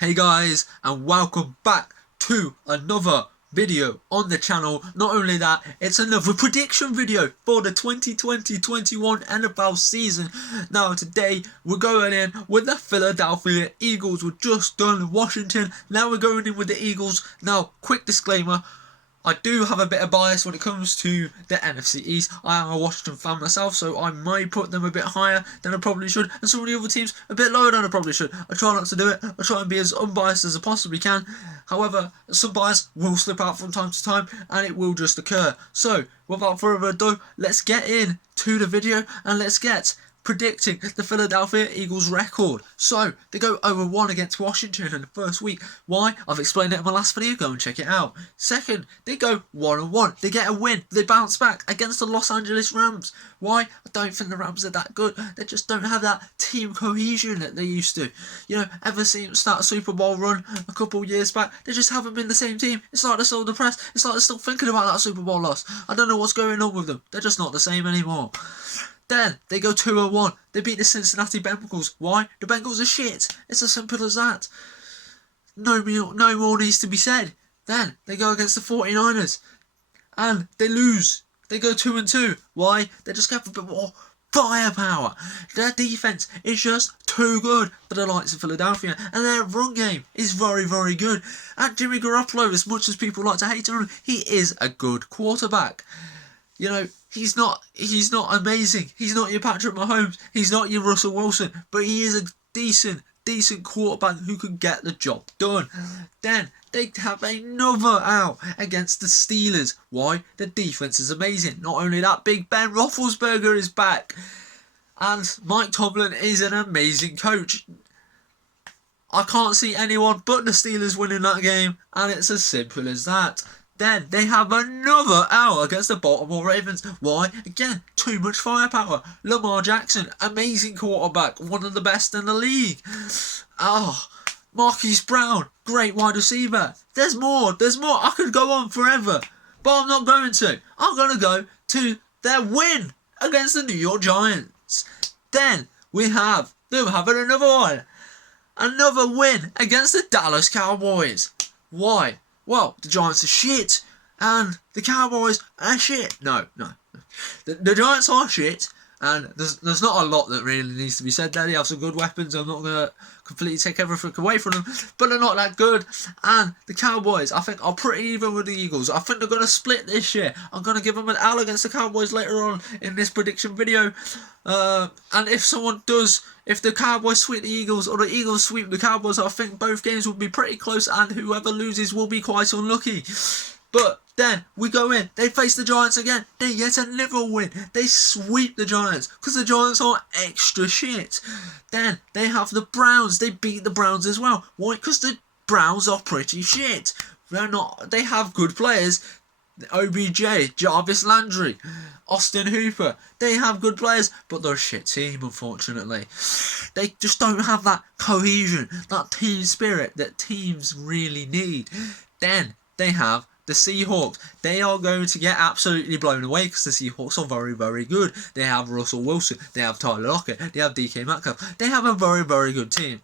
Hey guys, and welcome back to another video on the channel. Not only that, it's another prediction video for the 2020-21 NFL season. Now today we're going in with the Philadelphia Eagles. We're just done in Washington. Now we're going in with the Eagles. Now, quick disclaimer. I do have a bit of bias when it comes to the NFC East. I am a Washington fan myself, so I may put them a bit higher than I probably should, and some of the other teams a bit lower than I probably should. I try not to do it. I try and be as unbiased as I possibly can. However, some bias will slip out from time to time, and it will just occur. So, without further ado, let's get in to the video, and let's get predicting the Philadelphia Eagles record. So, they go 0-1 against Washington in the first week. Why? I've explained it in my last video, go and check it out. Second, they go 1-1. They get a win. They bounce back against the Los Angeles Rams. Why? I don't think the Rams are that good. They just don't have that team cohesion that they used to. You know, ever since that Super Bowl run a couple of years back, they just haven't been the same team. It's like they're still depressed. It's like they're still thinking about that Super Bowl loss. I don't know what's going on with them. They're just not the same anymore. Then they go 2-1. They beat the Cincinnati Bengals. Why? The Bengals are shit. It's as simple as that. No more needs to be said. Then they go against the 49ers. And they lose. They go 2-2. Why? They just have a bit more firepower. Their defense is just too good for the likes of Philadelphia. And their run game is very, very good. And Jimmy Garoppolo, as much as people like to hate him, he is a good quarterback. You know, he's not amazing. He's not your Patrick Mahomes. He's not your Russell Wilson. But he is a decent quarterback who can get the job done. Then they have another out against the Steelers. Why? The defense is amazing. Not only that, Big Ben Roethlisberger is back. And Mike Tomlin is an amazing coach. I can't see anyone but the Steelers winning that game. And it's as simple as that. Then they have another out against the Baltimore Ravens. Why? Again, too much firepower. Lamar Jackson, amazing quarterback, one of the best in the league. Marquise Brown, great wide receiver. There's more. I could go on forever, but I'm not going to. I'm going to go to their win against the New York Giants. Then we have them having another one. Another win against the Dallas Cowboys. Why? Well, the Giants are shit, and the Cowboys are shit. No. The Giants are shit, and there's not a lot that really needs to be said there. They have some good weapons. I'm not going to completely take everything away from them, but they're not that good. And the Cowboys, I think, are pretty even with the Eagles. I think they're going to split this year. I'm going to give them an L against the Cowboys later on in this prediction video. And if the Cowboys sweep the Eagles or the Eagles sweep the Cowboys, I think both games will be pretty close, and whoever loses will be quite unlucky. But then we go in, they face the Giants again, they get another win, they sweep the Giants, because the Giants are extra shit. Then they have the Browns, they beat the Browns as well. Why? Because the Browns are pretty shit. They have good players, OBJ, Jarvis Landry, Austin Hooper. They have good players, but they're a shit team, unfortunately. They just don't have that cohesion, that team spirit that teams really need. Then they have the Seahawks. They are going to get absolutely blown away because the Seahawks are very, very good. They have Russell Wilson. They have Tyler Lockett. They have DK Metcalf. They have a very, very good team.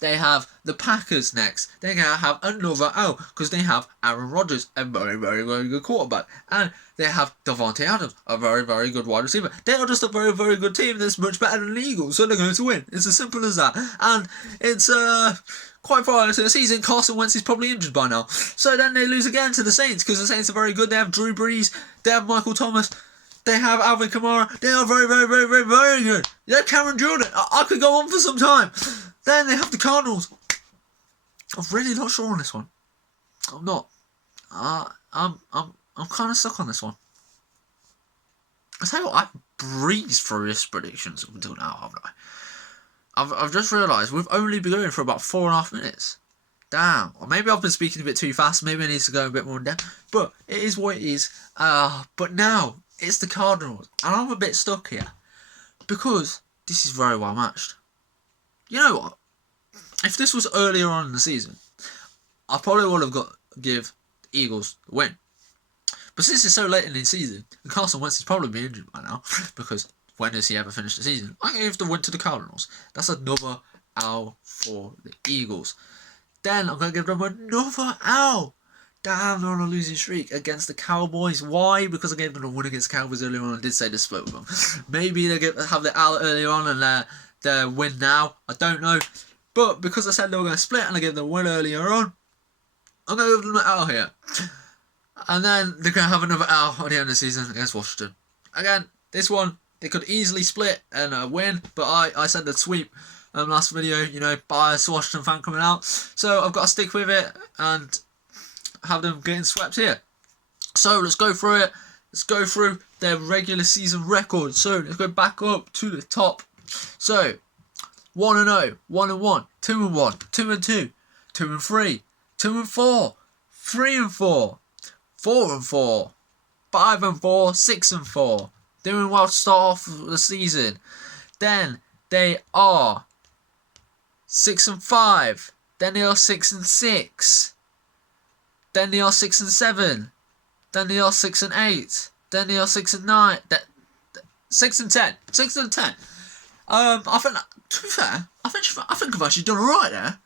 They have the Packers next. They're going to have another out because they have Aaron Rodgers, a very, very, very good quarterback. And they have Davante Adams, a very, very good wide receiver. They are just a very, very good team that's much better than the Eagles, so they're going to win. It's as simple as that. And it's quite far into the season. Carson Wentz is probably injured by now. So then they lose again to the Saints because the Saints are very good. They have Drew Brees. They have Michael Thomas. They have Alvin Kamara. They are very, very, very, very, very good. They have Cameron Jordan. I could go on for some time. Then they have the Cardinals. I'm really not sure on this one. I'm not. I'm kind of stuck on this one. I tell you what, I've breezed through this predictions up until now, haven't I? I've just realised we've only been going for about 4.5 minutes. Damn. Or maybe I've been speaking a bit too fast. Maybe I need to go a bit more in depth. But it is what it is. But now it's the Cardinals, and I'm a bit stuck here because this is very well matched. You know what? If this was earlier on in the season, I probably would have give the Eagles the win. But since it's so late in the season, and Carson Wentz is probably injured by now, because when does he ever finish the season? I give the win to the Cardinals. That's another L for the Eagles. Then I'm going to give them another L. Damn, they're on a losing streak against the Cowboys. Why? Because I gave them a win against the Cowboys earlier on. I did say to split with them. Maybe they have the L earlier on and their win now. I don't know. But because I said they were going to split and I gave them a win earlier on, I'm going to give them an L here. And then they're going to have another L on the end of the season against Washington. Again, this one, they could easily split and win. But I said they'd sweep. Last video, biased Washington fan coming out. So I've got to stick with it and have them getting swept here. So let's go through it. Let's go through their regular season record. So let's go back up to the top. So 1-0, 1-1, 2-1, 2-2, 2-3, 2-4, 3-4, 4-4, 5-4, 6-4. Doing well to start off the season. Then they are 6-5. Then they are 6-6. Then they are 6-7. Then they are 6-8. Then they are 6-9. 6-10. 6-10. I think, to be fair, I think I've actually done alright there.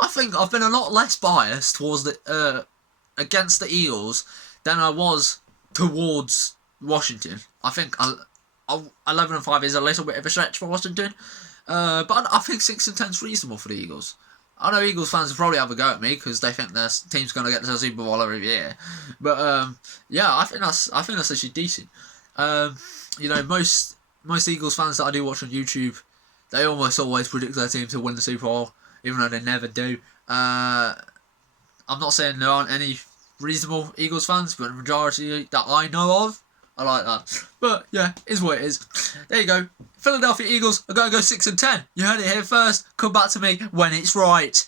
I think I've been a lot less biased towards the against the Eagles than I was towards Washington. I think 11-5 is a little bit of a stretch for Washington, but I think 6-10 is reasonable for the Eagles. I know Eagles fans will probably have a go at me because they think their team's going to get to the Super Bowl every year, but yeah, I think that's actually decent. Most Eagles fans that I do watch on YouTube, they almost always predict their team to win the Super Bowl, even though they never do. I'm not saying there aren't any reasonable Eagles fans, but the majority that I know of, I like that. But yeah, is what it is. There you go. Philadelphia Eagles are going to go 6-10. You heard it here first. Come back to me when it's right.